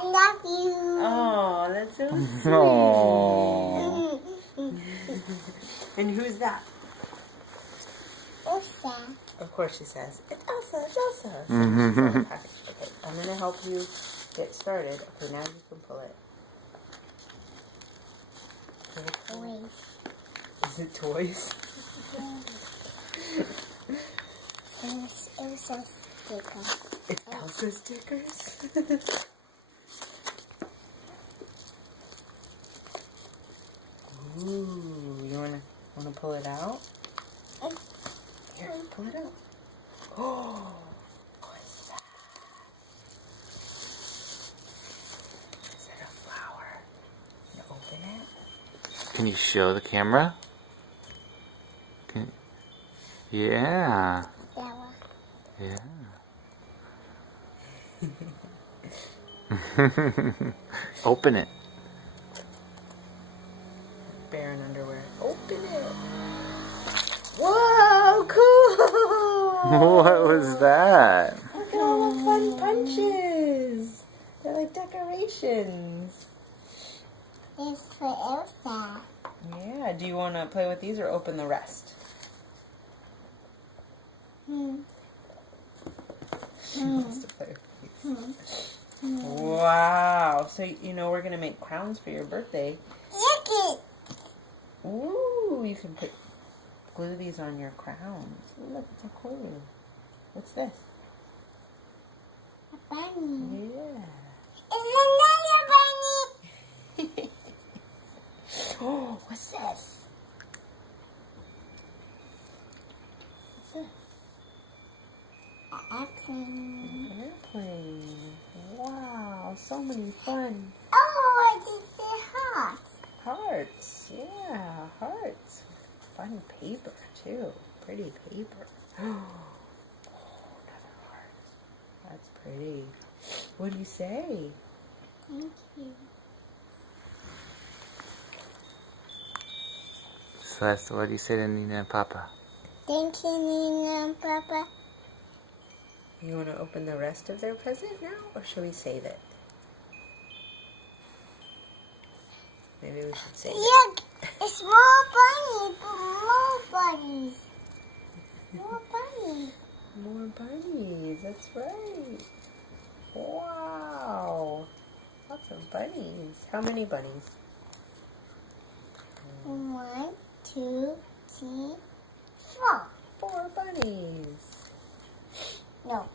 I love you. Oh, that's so sweet. Aww. And who's that? Elsa. Of course she says, it's Elsa, it's Elsa. So she's on the package. Okay, I'm going to help you get started. Okay, now you can pull it. Toys. Is it toys? It's Elsa sticker. It's Elsa stickers? Ooh, you wanna pull it out? Here, pull it out. Oh, what's that? Is that a flower? You open it? Can you show the camera? Yeah. Flower. Yeah. Open it. Bear in underwear. Open it. Whoa, cool! What was that? Look at all the fun punches. They're like decorations. It's for Elsa. Yeah, do you want to play with these or open the rest? She wants to play with these. Wow. So, you know, we're going to make crowns for your birthday. Yucky. Ooh, you can glue these on your crowns. Ooh, look, it's so cool. What's this? A bunny. Yeah. It's another bunny. Oh, what's this? What's this? An airplane. An airplane. Wow, so many fun Oh, I did the heart. hearts. Yeah, hearts. Fun paper, too. Pretty paper. Oh, another heart. That's pretty. What do you say? Thank you. Celeste, what do you say to Nina and Papa? Thank you, Nina and Papa. You want to open the rest of their present now, or should we save it? Maybe we should save it. Look, it's more bunnies. More bunnies. More bunnies, that's right. Wow. Lots of bunnies. How many bunnies? 1, 2, 3, 4. 4 bunnies. No,